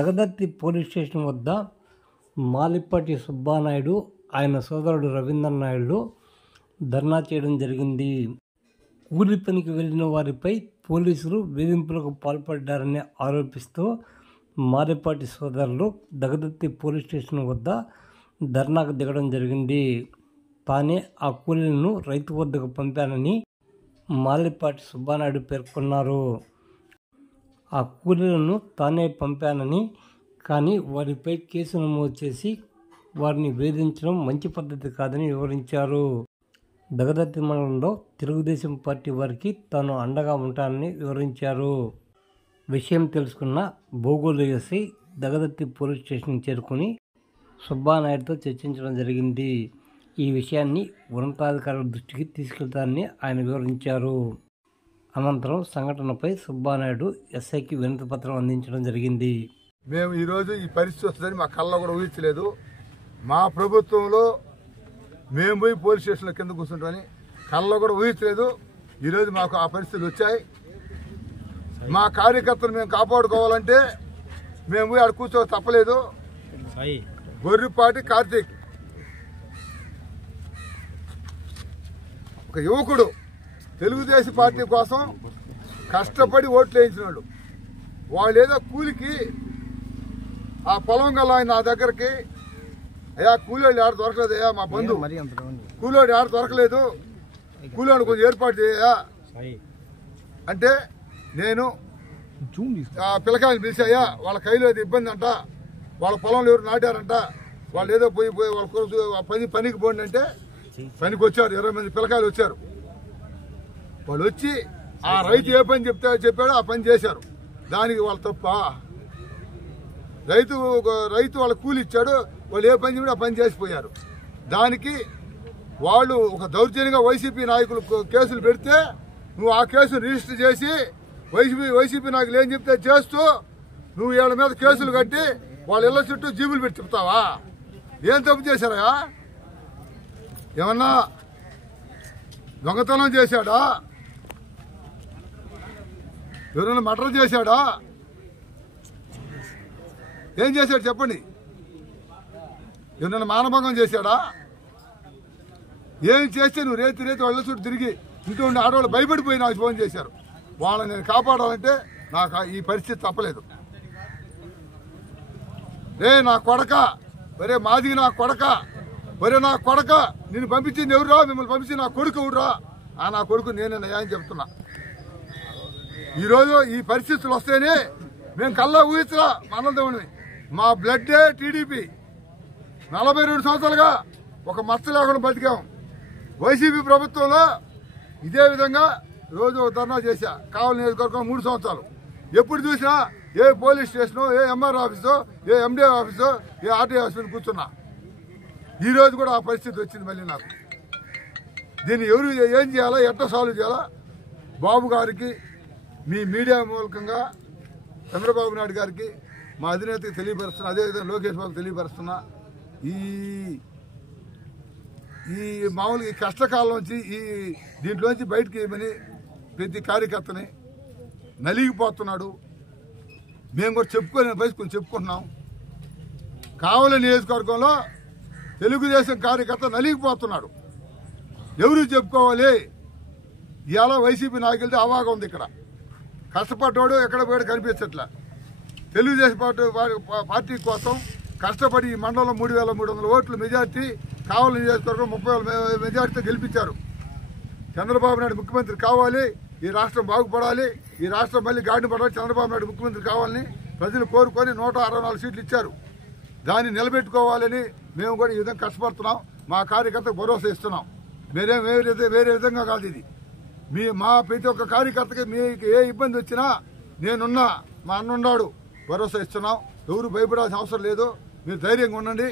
Dagadarthi police station వద్ద మాలిపాటి సుబ్బానాయుడు, ఆయన సోదరుడు రవీంద్ర నాయుడు ధర్నా చేయడం జరిగింది. కూలి పనికి వెళ్లిన వారిపై పోలీసులు వేధింపులకు పాల్పడ్డారని ఆరోపిస్తూ మాలిపాటి సోదరులు దగదర్తి పోలీస్ స్టేషన్ వద్ద ధర్నాకు దిగడం జరిగింది. తానే ఆ కూలీలను రైతు వద్దకు పంపానని మాలిపాటి సుబ్బానాయుడు పేర్కొన్నారు. ఆ కూలీలను తానే పంపానని, కానీ వారిపై కేసు నమోదు చేసి వారిని వేధించడం మంచి పద్ధతి కాదని వివరించారు. దగదర్తి మండలంలో తెలుగుదేశం పార్టీ వారికి తాను అండగా ఉంటానని వివరించారు. విషయం తెలుసుకున్న బోగోలు ఎస్ఐ దగదర్తి పోలీస్ స్టేషన్కి చేరుకుని సుబ్బానాయుడుతో చర్చించడం జరిగింది. ఈ విషయాన్ని ఉన్నతాధికారుల దృష్టికి తీసుకెళ్తానని ఆయన వివరించారు. అనంతరం సంఘటనపై సుబ్బానాయుడు ఎస్ఐకి వినతి పత్రం అందించడం జరిగింది. మేము ఈరోజు ఈ పరిస్థితి వస్తుందని మా కళ్ళలో కూడా ఊహించలేదు. మా ప్రభుత్వంలో మేము పోయి పోలీస్ స్టేషన్లో కింద కూర్చుంటామని కళ్ళలో కూడా ఊహించలేదు. ఈరోజు మాకు ఆ పరిస్థితులు వచ్చాయి. మా కార్యకర్తలు మేము కాపాడుకోవాలంటే మేము పోయి ఆడ కూర్చో తప్పలేదు. గొర్రెపాటి కార్తీక్ ఒక యువకుడు, తెలుగుదేశం పార్టీ కోసం కష్టపడి ఓట్లు వేయించినాడు. వాళ్ళు ఏదో కూలికి ఆ పొలం గల ఆయన నా దగ్గరికి, అయ్యా కూలోళ్ళు ఆడ దొరకలేదు, అయ్యా మా బంధువు కూలోడు ఆడ దొరకలేదు, కూలోడు కొంచెం ఏర్పాటు చేయా అంటే నేను పిల్లకాయలు పిలిచాయా, వాళ్ళ కైలో ఏదో ఇబ్బంది అంట, వాళ్ళ పొలంలో ఎవరు నాటారంట, వాళ్ళు ఏదో పోయి వాళ్ళ పనికి పోండి అంటే పనికి వచ్చారు. 20 మంది పిల్లకాయలు వచ్చారు. వాళ్ళు వచ్చి ఆ రైతు ఏ పని చెప్పాడో ఆ పని చేశారు. దానికి వాళ్ళ తప్ప? రైతు వాళ్ళ కూలి ఇచ్చాడు, వాళ్ళు ఏ పని చెప్పి ఆ పని చేసిపోయారు. దానికి వాళ్ళు ఒక దౌర్జన్యంగా వైసీపీ నాయకులు కేసులు పెడితే నువ్వు ఆ కేసును రిజిస్టర్ చేసి వైసీపీ నాయకులు ఏం చెప్తే చేస్తూ నువ్వు వీళ్ళ మీద కేసులు కట్టి వాళ్ళ ఇళ్ల చుట్టూ జీబులు పెట్టి చెప్తావా? ఏం తప్పు చేశారా? ఏమన్నా దొంగతనం చేశాడా? ఎవరైనా మర్డర్ చేశాడా? ఏం చేశాడు చెప్పండి? ఎవరైనా మానభంగం చేశాడా? ఏం చేస్తే నువ్వు రేతి వాళ్ళ చుట్టూ తిరిగి ఇంట్లో ఉండి ఆడవాళ్ళు భయపడిపోయి నాకు ఫోన్ చేశారు. వాళ్ళని నేను కాపాడాలంటే నాకు ఈ పరిస్థితి తప్పలేదు. నా కొడక, ఒరే మాది నా కొడక, ఒరే నా కొడక, నిన్ను పంపించింది ఎవరురా? మిమ్మల్ని పంపించింది నా కొడుకు ఎవరురా? నా కొడుకు నేనేనయ్యా అని చెప్తున్నా. ఈరోజు ఈ పరిస్థితులు వస్తేనే మేము కల్లా ఊహించరా మనల్దేమని. మా బ్లడ్డే టీడీపీ. 42 సంవత్సరాలుగా ఒక మచ్చ లేకుండా బతికాం. వైసీపీ ప్రభుత్వంలో ఇదే విధంగా రోజు ధర్నా చేశా. కావలి నియోజకవర్గం 3 సంవత్సరాలు. ఎప్పుడు చూసినా ఏ పోలీస్ స్టేషను, ఏ ఎంఆర్ ఆఫీసో, ఏ ఎండి ఆఫీసో, ఏ ఆర్టీఓ ఆఫీసు కూర్చున్నా. ఈ రోజు కూడా ఆ పరిస్థితి వచ్చింది మళ్ళీ నాకు. దీన్ని ఎవరు ఏం చేయాలా, ఎట్లా సాల్వ్ చేయాలా? బాబు గారికి, మీ మీడియా మూలకంగా చంద్రబాబు నాయుడు గారికి, మా అధినేతకి తెలియపరుస్తున్నా, అదేవిధంగా లోకేష్ బాబు తెలియపరుస్తున్నా. ఈ మామూలు ఈ కష్టకాలం నుంచి దీంట్లోంచి బయటకు ఏమని ప్రతి కార్యకర్తని నలిగిపోతున్నాడు. మేము కూడా చెప్పుకోలేని పరిస్థితి చెప్పుకుంటున్నాం. కావలి నియోజకవర్గంలో తెలుగుదేశం కార్యకర్త నలిగిపోతున్నాడు. ఎవరు చెప్పుకోవాలి? ఇవాళ వైసీపీ నాయకులతో అవాగా ఉంది. ఇక్కడ కష్టపడ్డాడు ఎక్కడ పోయాడు కనిపించట్లా. తెలుగుదేశం పార్టీ కోసం కష్టపడి ఈ మండలంలో 3,300 ఓట్లు మెజార్టీ, కావలి నియోజకవర్గం 30,000 మెజార్టీతో గెలిపించారు. చంద్రబాబు నాయుడు ముఖ్యమంత్రి కావాలి, ఈ రాష్ట్రం బాగుపడాలి, ఈ రాష్ట్రం మళ్ళీ గాడిన పడాలి, చంద్రబాబు నాయుడు ముఖ్యమంత్రి కావాలని ప్రజలు కోరుకొని 164 సీట్లు ఇచ్చారు. దాన్ని నిలబెట్టుకోవాలని మేము కూడా ఈ విధంగా కష్టపడుతున్నాం. మా కార్యకర్తకు భరోసా ఇస్తున్నాం. వేరే విధంగా కాదు ఇది. మా ప్రతి ఒక్క కార్యకర్తకి మీకు ఏ ఇబ్బంది వచ్చినా నేనున్నా, మా అన్నున్నాడు, భరోసా ఇస్తున్నాం. ఎవరు భయపడాల్సిన అవసరం లేదు. మీరు ధైర్యంగా ఉండండి.